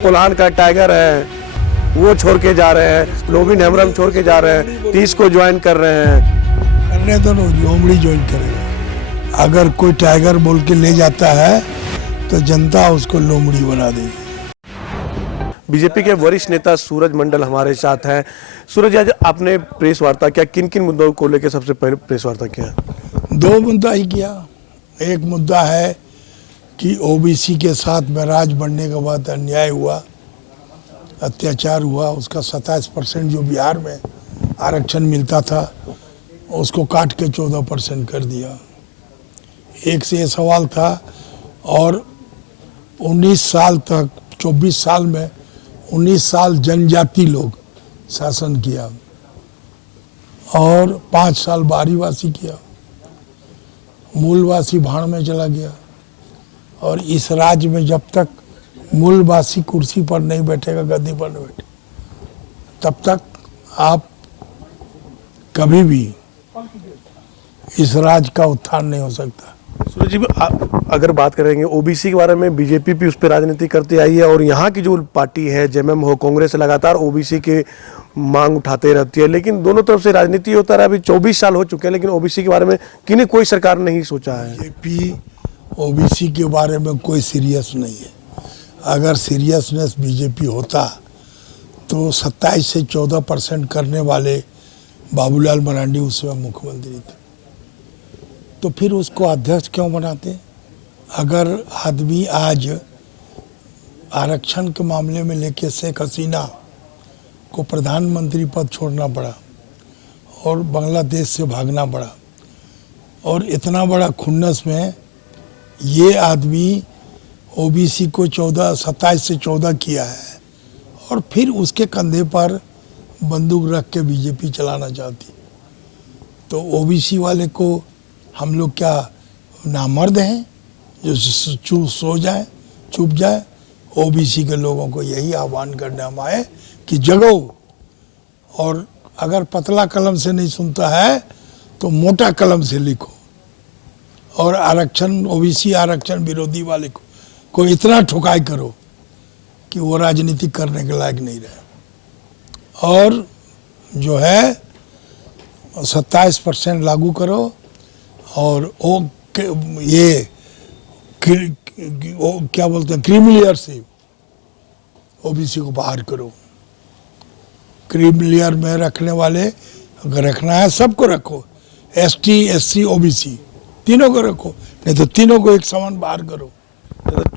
कोल्हान का टाइगर है वो छोड़ के जा रहे हैं, लोबिन हेम्ब्रम छोड़ के जा रहे हैं, 30 को ज्वाइन कर रहे हैं। करने दो ना, लोमड़ी ज्वाइन करेगा। अगर कोई टाइगर बोल के ले जाता है तो जनता उसको लोमड़ी बना देगी। बीजेपी के वरिष्ठ नेता सूरज मंडल हमारे साथ हैं। सूरज, आज आपने प्रेस वार्ता किया, किन किन मुद्दों को लेकर सबसे पहले प्रेस वार्ता किया? दो मुद्दा ही किया। एक मुद्दा है कि ओबीसी के साथ में राज बनने के बाद अन्याय हुआ, अत्याचार हुआ, उसका 27% जो बिहार में आरक्षण मिलता था उसको काट के 14% कर दिया। एक से ये सवाल था। और 19 साल तक, 24 साल में 19 साल जनजाति लोग शासन किया और 5 साल बारीवासी किया। मूलवासी भाड़ में चला गया। और इस राज्य में जब तक मूलवासी कुर्सी पर नहीं बैठेगा, गद्दी पर नहीं बैठे, तब तक आप कभी भी इस राज्य का उत्थान नहीं हो सकता। सूरज जी, अगर बात करेंगे ओबीसी के बारे में, बीजेपी भी उस पर राजनीति करती आई है और यहाँ की जो पार्टी है जेएमएम हो, कांग्रेस लगातार ओबीसी के मांग उठाते रहती है, लेकिन दोनों तरफ से राजनीति होता रहा। अभी 24 साल हो चुके हैं, लेकिन ओबीसी के बारे में किन्हीं कोई सरकार नहीं सोचा है। बीजेपी ओबीसी के बारे में कोई सीरियस नहीं है। अगर सीरियसनेस बीजेपी होता तो 27 से 14% करने वाले बाबूलाल मरांडी उस समय मुख्यमंत्री थे, तो फिर उसको अध्यक्ष क्यों बनाते? अगर आदमी आज आरक्षण के मामले में लेके शेख हसीना को प्रधानमंत्री पद छोड़ना पड़ा और बांग्लादेश से भागना पड़ा, और इतना बड़ा खुन्नस में ये आदमी ओबीसी को 27 से 14 किया है और फिर उसके कंधे पर बंदूक रख के बीजेपी चलाना चाहती, तो ओबीसी वाले को हम लोग क्या नामर्द हैं जो सो जाए, चुप जाए? ओबीसी के लोगों को यही आह्वान करने हम आए कि जगो, और अगर पतला कलम से नहीं सुनता है तो मोटा कलम से लिखो, और आरक्षण, ओबीसी आरक्षण विरोधी वाले को इतना ठुकाई करो कि वो राजनीति करने के लायक नहीं रहे। और जो है 27% लागू करो, और ये क्या बोलते हैं, क्रीमिलियर से ओबीसी को बाहर करो। क्रीमिलियर में रखने वाले अगर रखना है सबको रखो, एसटी, एससी, ओबीसी तीनों को रखो, नहीं तो तीनों को एक समान बाहर करो।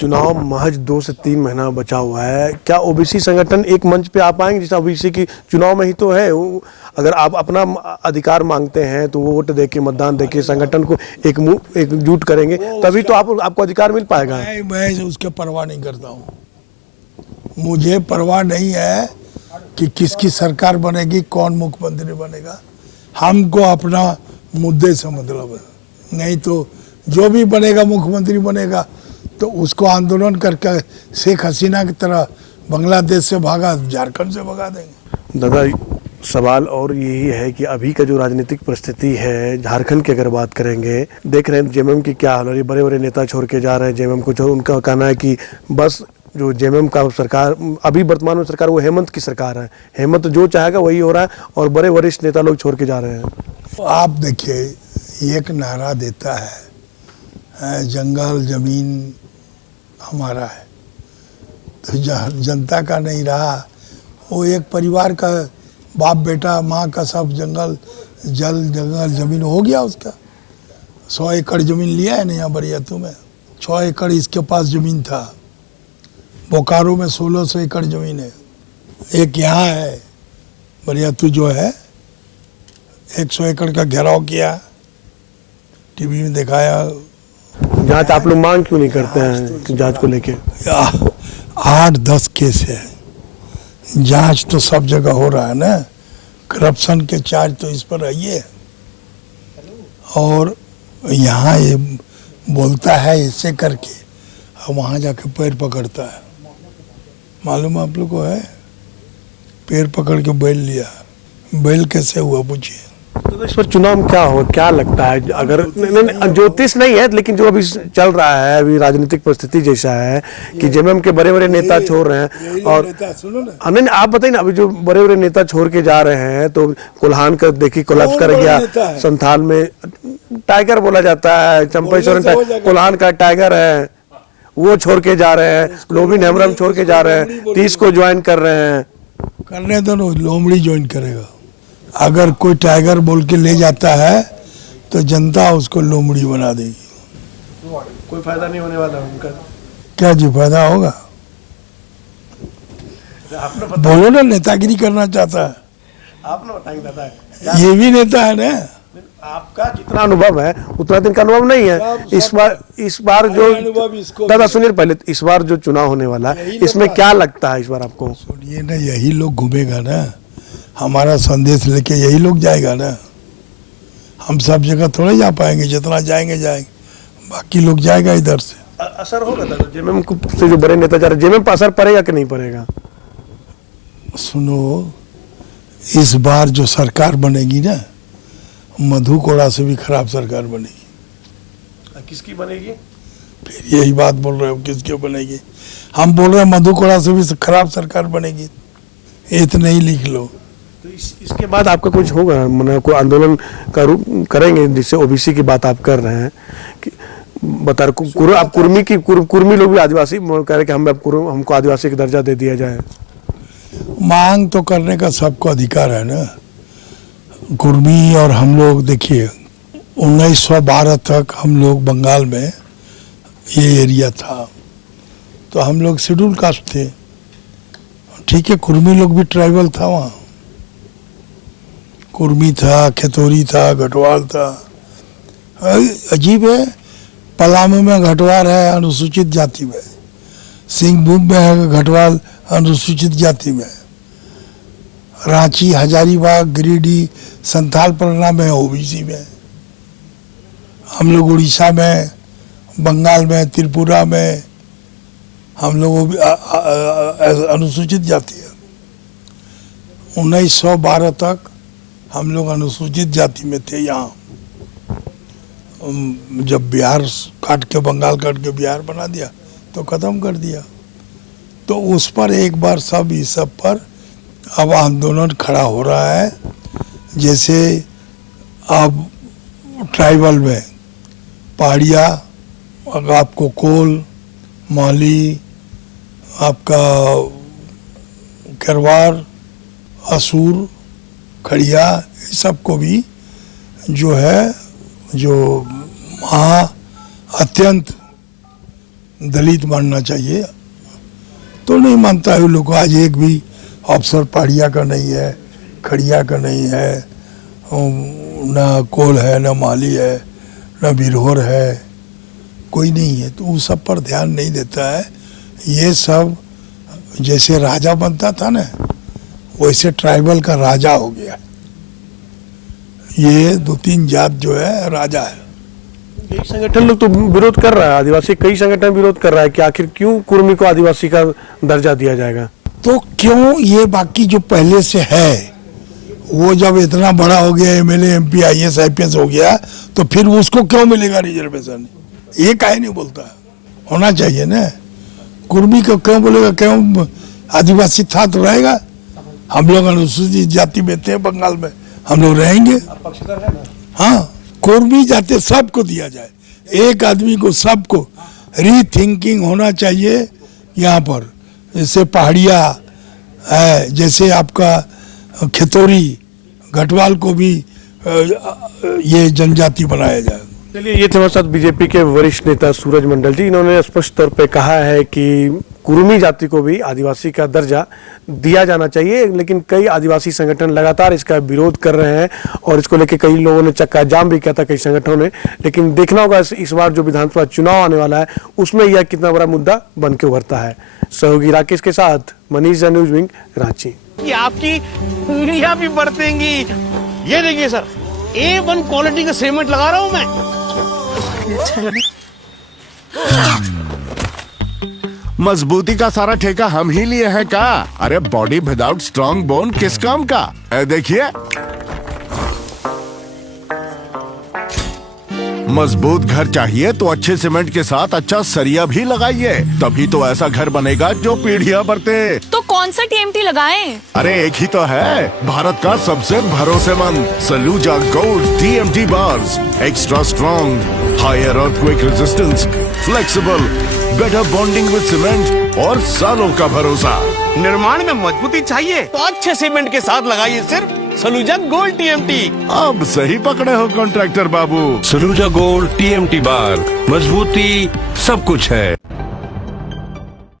चुनाव महज 2 से 3 महीना बचा हुआ है, क्या ओबीसी संगठन एक मंच पे आ पाएंगे? जैसे ओबीसी की चुनाव में ही तो है, अगर आप अपना अधिकार मांगते हैं तो वो वोट देके, मतदान देके संगठन को एकजुट करेंगे, तभी तो आपको अधिकार मिल पाएगा। मैं उसके परवाह नहीं करता हूँ। मुझे परवाह नहीं है कि किसकी सरकार बनेगी, कौन मुख्यमंत्री बनेगा। हमको अपना मुद्दे से मतलब है। नहीं तो जो भी बनेगा मुख्यमंत्री बनेगा तो उसको आंदोलन करके शेख हसीना की तरह बांग्लादेश से भागा, झारखंड से भगा देंगे। दादा, सवाल और यही है कि अभी का जो राजनीतिक परिस्थिति है, झारखंड की अगर बात करेंगे, देख रहे हैं जेएमएम की क्या हाल हो रही है, बड़े बड़े नेता छोड़ के जा रहे हैं जेएमएम को। उनका कहना है कि बस जो जेएमएम का सरकार अभी वर्तमान में सरकार वो हेमंत की सरकार है, हेमंत जो चाहेगा वही हो रहा है और बड़े वरिष्ठ नेता लोग छोड़ के जा रहे हैं। आप देखिए, एक नारा देता है जंगल जमीन हमारा है, तो जनता का नहीं रहा। वो एक परिवार का बाप बेटा माँ का सब जंगल जमीन हो गया उसका। 100 एकड़ जमीन लिया है ना यहाँ बरियातू में, 6 एकड़ इसके पास जमीन था। बोकारो में 1600 एकड़ जमीन है। एक यहाँ है बरियातू जो है, 100 एकड़ का घेराव किया, टीवी में दिखाया। जांच आप लोग मांग क्यों नहीं करते हैं जांच को लेके? 8-10 केस है, जांच तो सब जगह हो रहा है ना। करप्शन के चार्ज तो इस पर है, और यहाँ ये बोलता है ऐसे करके, और वहाँ जाके पैर पकड़ता है। मालूम आप लोग को है? पैर पकड़ के बैल लिया। बैल कैसे हुआ पूछिए? तो इस पर चुनाव में क्या हो, क्या लगता है? अगर नहीं, ज्योतिष नहीं है, लेकिन जो अभी चल रहा है, अभी राजनीतिक परिस्थिति जैसा है कि जेएमएम के बड़े बड़े नेता छोड़ रहे हैं, और नहीं आप बताइए ना, अभी जो बड़े बड़े नेता छोड़ के जा रहे हैं, तो कोल्हान का देखिए कोलैप्स कर गया, संथाल में टाइगर बोला जाता है, चंपेश्वर कोल्हान का टाइगर है, वो छोड़ के जा रहे हैं, लोबिन हेम्ब्रम छोड़ के जा रहे हैं, 30 को ज्वाइन कर रहे हैं। करने दो ना, लोमड़ी ज्वाइन करेगा। अगर कोई टाइगर बोल के ले जाता है तो जनता उसको लोमड़ी बना देगी। कोई फायदा नहीं होने वाला उनका। क्या जी फायदा होगा? बोलो ना, नेतागिरी करना चाहता है। आप ना बताएंगे दादा, ये भी नेता है ना। आपका जितना अनुभव है उतना दिन का अनुभव नहीं है। इस बार जो दादा सुनिए, पहले इस बार जो चुनाव होने वाला है, इसमें क्या लगता है इस बार आपको? सुनिए ना, यही लोग घूमेगा ना, हमारा संदेश लेके यही लोग जाएगा ना। हम सब जगह थोड़े जा पाएंगे, जितना जाएंगे बाकी लोग जाएगा इधर से। असर होगा दादा जेएमएम से जो बड़े नेता जा रहे हैं, जेएमएम पर असर पड़ेगा कि नहीं पड़ेगा? सुनो, इस बार जो सरकार बनेगी ना, मधु कोड़ा से भी खराब सरकार बनेगी। किसकी बनेगी? फिर यही बात बोल रहे हो, किसकी बनेगी? हम बोल रहे हैं मधु कोड़ा से भी खराब सरकार बनेगी, इतना ही लिख लो। तो इसके बाद आपका कुछ होगा, मतलब कोई आंदोलन का रूप करेंगे, जिससे ओबीसी की बात आप कर रहे हैं कि बता रहे आप कुर्मी लोग भी आदिवासी कह रहे हैं कि हमको आदिवासी का दर्जा दे दिया जाए। मांग तो करने का सबको अधिकार है ना। कुर्मी और हम लोग देखिए 1912 तक हम लोग बंगाल में ये एरिया था, तो हम लोग शेड्यूल कास्ट थे। ठीक है, कुर्मी लोग भी ट्राइबल था वहाँ, कुर्मी था, खेतोरी था, घटवाल था। अजीब है, पलामू में घटवाल है अनुसूचित जाति में, सिंहभूम में है घटवाल अनुसूचित जाति में, रांची, हजारीबाग, गिरिडीह, संथाल परगना में ओबीसी में। हम लोग उड़ीसा में, बंगाल में, त्रिपुरा में हम लोग अनुसूचित जाति है। 1912 तक हम लोग अनुसूचित जाति में थे यहाँ। जब बिहार काट के, बंगाल काट के बिहार बना दिया तो ख़त्म कर दिया। तो उस पर एक बार सब इस सब पर अब आंदोलन खड़ा हो रहा है। जैसे अब ट्राइबल में पहाड़िया, आपको कोल, माली, आपका करवार, असुर, खड़िया, इस सब को भी जो है, जो अत्यंत दलित मानना चाहिए, तो नहीं मानता है लोग। आज एक भी अफसर पहाड़िया का नहीं है, खड़िया का नहीं है, ना कोल है, ना माली है, ना बिरहोर है, कोई नहीं है। तो उस सब पर ध्यान नहीं देता है। ये सब जैसे राजा बनता था ना, वैसे ट्राइबल का राजा हो गया। ये 2-3 जात जो है राजा है। एक संगठन लोग तो विरोध कर रहा है, आदिवासी कई संगठन विरोध कर रहा है कि आखिर क्यों कुर्मी को आदिवासी का दर्जा दिया जाएगा। तो क्यों, ये बाकी जो पहले से है, वो जब इतना बड़ा हो गया, एमएलए, एमपी, आईएएस, आईपीएस हो गया, तो फिर उसको क्यों मिलेगा रिजर्वेशन? ये काहे नहीं बोलता? होना चाहिए ना। कुर्मी को क्यों बोलेगा? क्यों? आदिवासी था तो रहेगा। हम लोग अनुसूचित जाति में थे बंगाल में, हम लोग रहेंगे। हाँ, कुर्मी जाति सबको दिया जाए, एक आदमी को, सबको रीथिंकिंग होना चाहिए यहाँ पर। जैसे पहाड़िया है, जैसे आपका खेतोरी, घटवाल को भी ये जनजाति बनाया जाए। चलिए, ये थे हमारे साथ बीजेपी के वरिष्ठ नेता सूरज मंडल जी। इन्होंने स्पष्ट तौर पे कहा है कि कुर्मी जाति को भी आदिवासी का दर्जा दिया जाना चाहिए, लेकिन कई आदिवासी संगठन लगातार इसका विरोध कर रहे हैं और इसको लेकर कई लोगों ने चक्का जाम भी किया था, कई संगठनों ने। लेकिन देखना होगा इस बार जो विधानसभा चुनाव आने वाला है, उसमें यह कितना बड़ा मुद्दा बन के उभरता है। सहयोगी राकेश के साथ मनीष, न्यूज विंग, रांची। आपकी उंगलियां भी बरतेंगी। ये देखिए सर, A1 क्वालिटी का सीमेंट लगा रहा हूं मैं। मजबूती का सारा ठेका हम ही लिए हैं का? अरे बॉडी विदाउट स्ट्रॉन्ग बोन किस काम का? देखिए मजबूत घर चाहिए तो अच्छे सीमेंट के साथ अच्छा सरिया भी लगाइए, तभी तो ऐसा घर बनेगा जो पीढ़ियां बरते। तो कौन सा टीएमटी लगाएं? अरे एक ही तो है, भारत का सबसे भरोसेमंद Saluja gold TMT bars. Extra strong, higher earthquake resistance, flexible, better bonding with cement और सालों का भरोसा। निर्माण में मजबूती चाहिए तो अच्छे सीमेंट के साथ लगाइए सिर्फ सलूजा गोल्ड टीएमटी। अब सही पकड़े हो कॉन्ट्रैक्टर बाबू। सलूजा गोल्ड टीएमटी बार, मजबूती सब कुछ है।